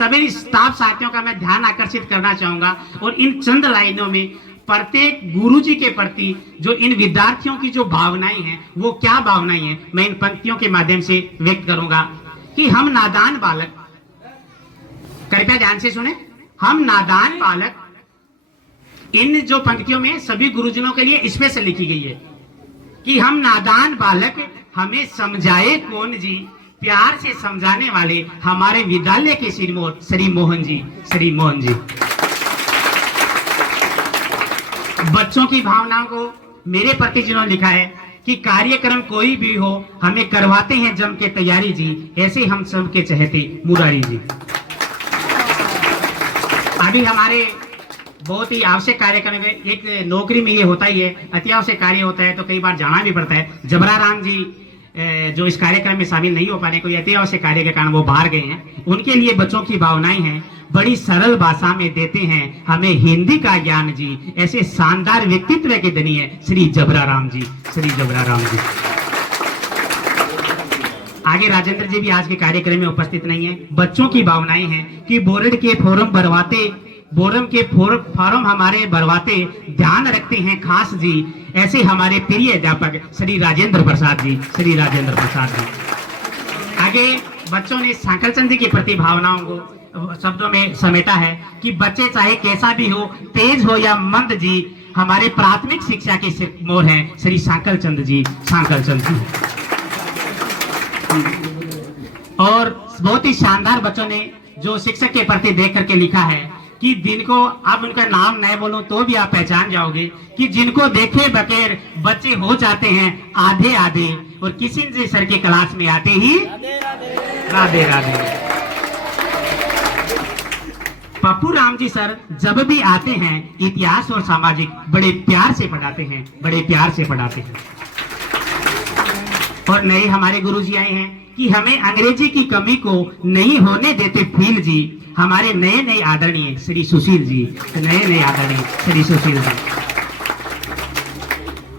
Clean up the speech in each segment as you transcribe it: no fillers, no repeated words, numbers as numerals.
सभी स्टाफ साथियों का मैं ध्यान आकर्षित करना चाहूंगा और इन चंद लाइनों में प्रत्येक गुरुजी के प्रति जो इन विद्यार्थियों की जो भावनाएं हैं वो क्या भावनाएं हैं, मैं इन पंक्तियों के माध्यम से व्यक्त करूंगा कि हम नादान बालक, कृपया ध्यान से सुने, हम नादान बालक, इन जो पंक्तियों में सभी गुरुजनों के लिए स्पेशल लिखी गई है कि हम नादान बालक, हमें समझाए कौन जी, प्यार से समझाने वाले हमारे विद्यालय के श्री मोहन जी, श्री मोहन जी। बच्चों की भावनाओं को मेरे प्रति जिन्होंने लिखा है कि कार्यक्रम कोई भी हो हमें करवाते हैं जम के तैयारी जी, ऐसे हम सब के चहेते मुरारी जी। अभी हमारे बहुत ही आवश्यक कार्यक्रम है, एक नौकरी में ये होता ही है, अति आवश्यक कार्य होता है तो कई बार जाना भी पड़ता है। जबरा राम जी जो इस कार्यक्रम में शामिल नहीं हो पा रहे, कोई अति आवश्यक कार्य के कारण वो बाहर गए हैं, उनके लिए बच्चों की भावनाएं हैं, बड़ी सरल भाषा में देते हैं हमें हिंदी का ज्ञान जी, ऐसे शानदार व्यक्तित्व के धनी है श्री जबरा राम जी, श्री जबरा राम जी। आगे राजेंद्र जी भी आज के कार्यक्रम में उपस्थित नहीं है। बच्चों की भावनाएं हैं कि बोर्ड के फॉर्म भरवाते, बोर्ड के फॉर्म हमारे भरवाते ध्यान रखते हैं खास जी, ऐसे हमारे प्रिय अध्यापक श्री राजेंद्र प्रसाद जी, श्री राजेंद्र प्रसाद जी। आगे बच्चों ने सांकलचंद जी के प्रति भावनाओं को शब्दों में समेटा है कि बच्चे चाहे कैसा भी हो, तेज हो या मंद जी, हमारे प्राथमिक शिक्षा के सिरमौर हैं श्री सांकलचंद जी, सांकलचंद जी। और बहुत ही शानदार बच्चों ने जो शिक्षक के प्रति देख करके लिखा है कि जिनको, अब उनका नाम नहीं बोलूं तो भी आप पहचान जाओगे कि जिनको देखे बगैर बच्चे हो जाते हैं आधे आधे, और किसी से सर के क्लास में आते ही राधे राधे। पप्पू राम जी सर जब भी आते हैं इतिहास और सामाजिक बड़े प्यार से पढ़ाते हैं, बड़े प्यार से पढ़ाते हैं। और नए हमारे गुरुजी आए हैं कि हमें अंग्रेजी की कमी को नहीं होने देते फील जी, हमारे नए नए आदरणीय श्री सुशील जी, नए नए आदरणीय श्री सुशील जी।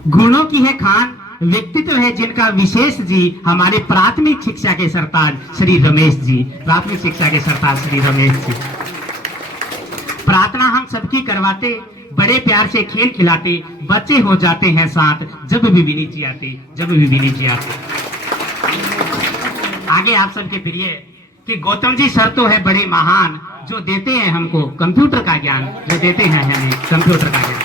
गुणों की है खान, व्यक्तित्व है जिनका विशेष जी, हमारे प्राथमिक शिक्षा के सरताज श्री रमेश जी, प्राथमिक शिक्षा के सरताज श्री रमेश जी। प्रार्थना हम सबकी करवाते, बड़े प्यार से खेल खिलाते, बच्चे हो जाते हैं साथ जब भी विनीत जी आते, जब भी विनीत जी आते। आगे आप सबके प्रिय कि गौतम जी सर तो है बड़े महान, जो देते हैं हमको कंप्यूटर का ज्ञान, जो देते हैं हमें कंप्यूटर का ज्ञान।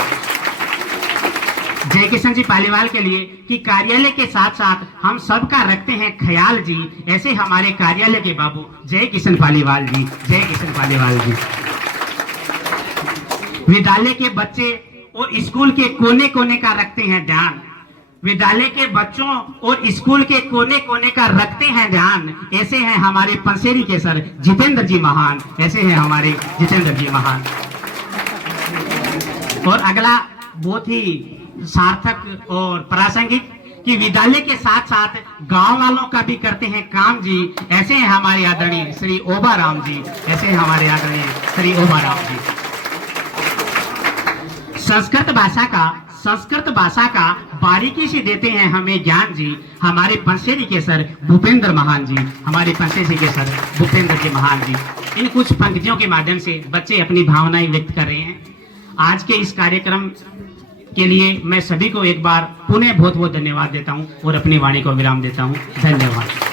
जय किशन जी पालीवाल के लिए कि कार्यालय के साथ साथ हम सबका रखते हैं ख्याल जी, ऐसे हमारे कार्यालय के बाबू जय किशन पालीवाल जी, जय किशन पालीवाल जी। विद्यालय के बच्चे और स्कूल के कोने कोने का रखते हैं ध्यान, विद्यालय के बच्चों और स्कूल के कोने कोने का रखते हैं ध्यान, ऐसे हैं हमारे पंसेरी के सर जितेंद्र जी महान, ऐसे हैं हमारे जितेंद्र जी महान। और अगला बहुत ही सार्थक और प्रासंगिक कि विद्यालय के साथ साथ गांव वालों का भी करते हैं काम जी, ऐसे हैं हमारे आदरणीय श्री ओबा राम जी, ऐसे हैं हमारे आदरणीय श्री ओबा राम जी। संस्कृत भाषा का बारीकी से देते हैं हमें ज्ञान जी, हमारे पंसेरी के सर भूपेंद्र महान जी, हमारे पंसेरी के सर भूपेंद्र जी महान जी। इन कुछ पंक्तियों के माध्यम से बच्चे अपनी भावनाएं व्यक्त कर रहे हैं। आज के इस कार्यक्रम के लिए मैं सभी को एक बार पुनः बहुत बहुत धन्यवाद देता हूं और अपनी वाणी को विराम देता हूं। धन्यवाद।